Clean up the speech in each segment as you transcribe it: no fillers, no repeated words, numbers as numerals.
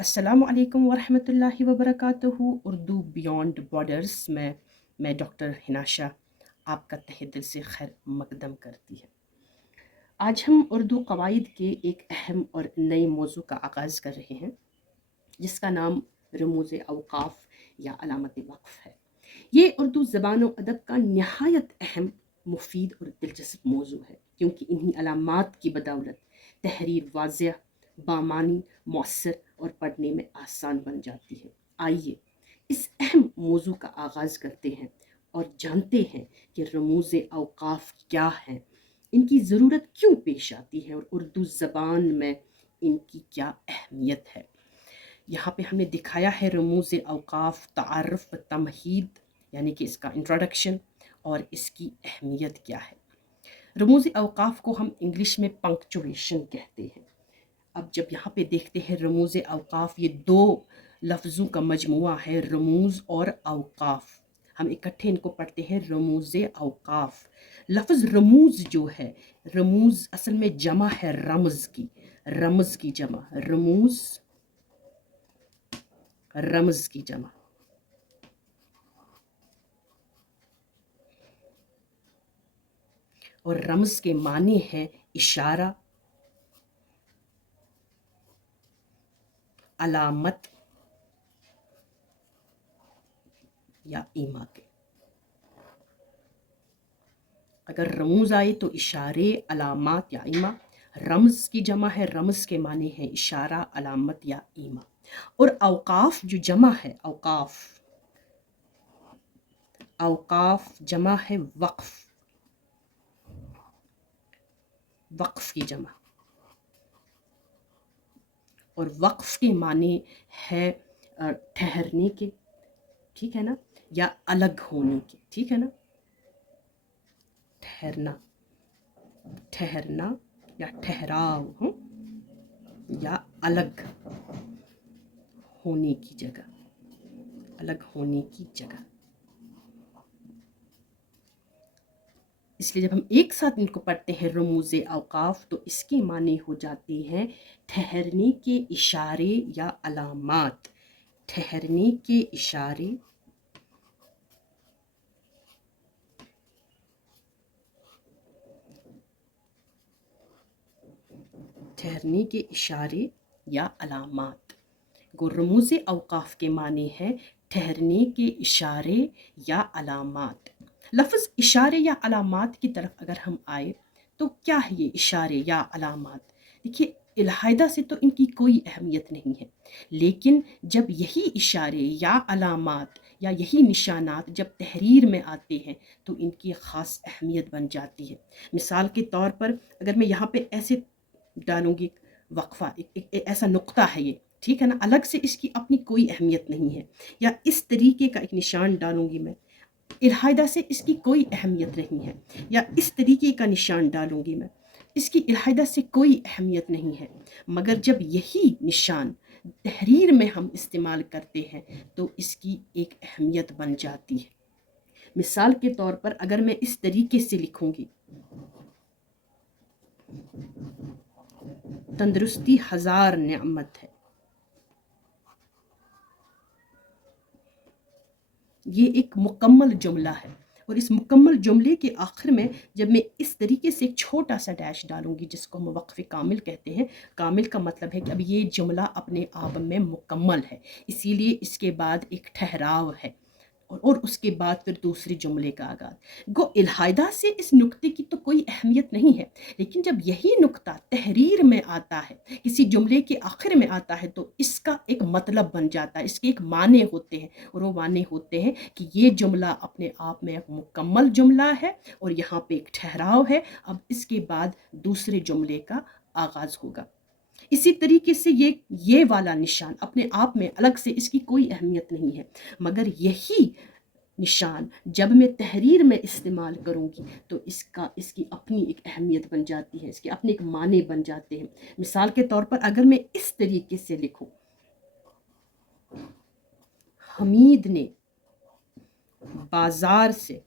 अस्सलाम वालेकुम वरहमतुल्लाहि वबरकातुहू। उर्दू बियॉन्ड बॉर्डर्स में मैं डॉक्टर हिनाशा आपका तहे दिल से खैर मकदम करती है। आज हम उर्दू कवायद के एक अहम और नए मौजू का आगाज़ कर रहे हैं, जिसका नाम रमूज़ अवकाफ़ या अलामत वक़्फ़ है। ये उर्दू ज़बान व अदब का नहायत अहम, मुफीद और दिलचस्प मौजू है, क्योंकि इन्हीं अलामात की बदौलत तहरीर वाज़ेह, बामानी, मौसर और पढ़ने में आसान बन जाती है। आइए इस अहम मौजू का आगाज़ करते हैं और जानते हैं कि रमूज़ अवकाफ़ क्या हैं, इनकी ज़रूरत क्यों पेश आती है और उर्दू ज़बान में इनकी क्या अहमियत है। यहाँ पे हमने दिखाया है रमूज़ अवकाफ़, तारुफ़, तमहीद यानी कि इसका इंट्रोडक्शन और इसकी अहमियत क्या है। रमूज़ अवकाफ़ को हम इंग्लिश में पंक्चुएशन कहते हैं। अब जब यहाँ पे देखते हैं रमूज़ अवकाफ़, ये दो लफ्ज़ों का मजमुआ है, रमूज़ और अवकाफ़। हम इकट्ठे इनको पढ़ते हैं रमूज़ अवकाफ़। लफ्ज़ रमूज़ जो है, रमूज़ असल में जमा है रमज़ की, रमज़ की जमा, रमूज़ रमज़ की जमा। और रमज़ के माने हैं इशारा, अलामत या ईमा के। अगर रमूज़ आए तो इशारे, अलामत या ईमा। रमज़ की जमा है, रमज़ के माने हैं इशारा, अलामत या ईमा। और अवकाफ़ जो जमा है, अवकाफ़, अवकाफ़ जमा है वक्फ़, वक्फ़ की जमा। और वक्फ़ के माने है ठहरने के, ठीक है ना, या अलग होने के, ठीक है ना। ठहरना, ठहरना या ठहराव, या अलग होने की जगह, अलग होने की जगह। इसलिए जब हम एक साथ इनको पढ़ते हैं रमूज़ अवकाफ़, तो इसके माने हो जाते हैं ठहरने के इशारे या अलामात। ठहरने के इशारे, ठहरने के इशारे या अलामात। गो रमूज़ अवकाफ़ के माने हैं ठहरने के इशारे या अलामात। लफ्ज़ इशारे या अलामात की तरफ अगर हम आए, तो क्या है ये इशारे या अलामात। देखिए, इलाहिदा से तो इनकी कोई अहमियत नहीं है, लेकिन जब यही इशारे या अलामात या यही निशानात जब तहरीर में आते हैं, तो इनकी ख़ास अहमियत बन जाती है। मिसाल के तौर पर अगर मैं यहाँ पे ऐसे डालूँगी वक्फ़ा, एक ऐसा नुक्ता है ये, ठीक है ना, अलग से इसकी अपनी कोई अहमियत नहीं है। या इस तरीके का एक निशान डालूँगी मैं, इलाहिदा से इसकी कोई अहमियत नहीं है। या इस तरीके का निशान डालूँगी मैं, इसकी इलाहिदा से कोई अहमियत नहीं है। मगर जब यही निशान तहरीर में हम इस्तेमाल करते हैं, तो इसकी एक अहमियत बन जाती है। मिसाल के तौर पर अगर मैं इस तरीके से लिखूँगी, तंदुरुस्ती हज़ार नेमत है, ये एक मुकम्मल जुमला है। और इस मुकम्मल जुमले के आखिर में जब मैं इस तरीके से एक छोटा सा डैश डालूंगी, जिसको हम वक्फ़ कामिल कहते हैं, कामिल का मतलब है कि अब ये जुमला अपने आप में मुकम्मल है, इसीलिए इसके बाद एक ठहराव है और उसके बाद फिर दूसरे जुमले का आगाज़। गो इलाहिदा से इस नुक्ते की तो कोई अहमियत नहीं है, लेकिन जब यही नुक्ता तहरीर में आता है, किसी जुमले के आखिर में आता है, तो इसका एक मतलब बन जाता है, इसके एक माने होते हैं। और वो माने होते हैं कि ये जुमला अपने आप में एक मुकम्मल जुमला है और यहाँ पे एक ठहराव है, अब इसके बाद दूसरे जुमले का आगाज़ होगा। इसी तरीके से ये वाला निशान अपने आप में अलग से इसकी कोई अहमियत नहीं है, मगर यही निशान जब मैं तहरीर में इस्तेमाल करूँगी, तो इसकी अपनी एक अहमियत बन जाती है, इसके अपने एक माने बन जाते हैं। मिसाल के तौर पर अगर मैं इस तरीके से लिखूँ, हमीद ने बाजार से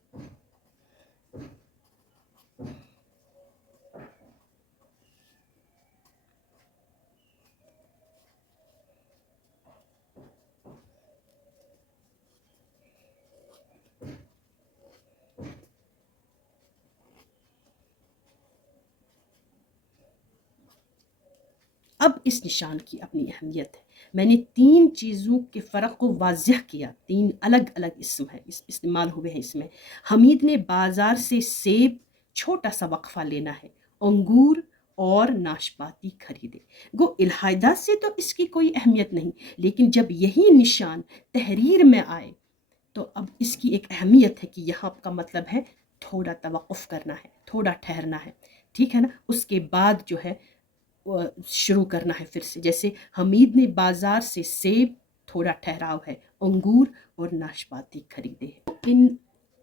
اب اس نشان کی اپنی اہمیت ہے۔ میں نے 3 چیزوں کے فرق کو واضح کیا، 3 الگ الگ اسم ہے استعمال ہوئے ہیں اس میں۔ حمید نے بازار سے سیب، چھوٹا سا وقفہ لینا ہے، انگور اور ناشپاتی خریدے۔ گو الحادہ سے تو اس کی کوئی اہمیت نہیں، لیکن جب یہی نشان تحریر میں آئے تو اب اس کی ایک اہمیت ہے کہ یہاں کا مطلب ہے تھوڑا توقف کرنا ہے، تھوڑا ٹھہرنا ہے، ٹھیک ہے نا۔ اس کے بعد جو ہے شروع کرنا ہے پھر سے، جیسے حمید نے بازار سے سیب، تھوڑا ٹھہراؤ ہے، انگور اور ناشپاتی خریدے ہیں۔ ان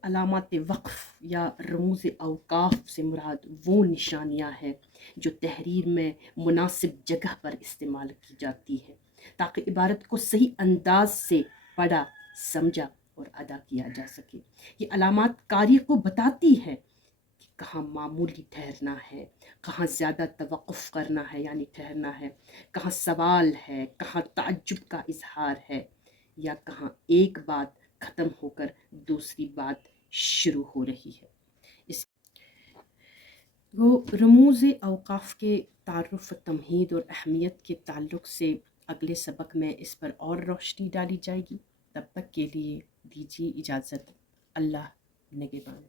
علامات وقف یا رموز اوقاف سے مراد وہ نشانیاں ہیں جو تحریر میں مناسب جگہ پر استعمال کی جاتی ہے تاکہ عبارت کو صحیح انداز سے پڑھا، سمجھا اور ادا کیا جا سکے۔ یہ علامات قاری کو بتاتی ہے کہ کہاں معمولی ٹھہرنا ہے، کہاں زیادہ توقف کرنا ہے یعنی ٹھہرنا ہے، کہاں سوال ہے، کہاں تعجب کا اظہار ہے، یا کہاں ایک بات ختم ہو کر دوسری بات شروع ہو رہی ہے۔ اس وہ رموز اوقاف کے تعارف، تمہید اور اہمیت کے تعلق سے اگلے سبق میں اس پر اور روشنی ڈالی جائے گی۔ تب تک کے لیے دیجیے اجازت۔ اللہ نگہبان۔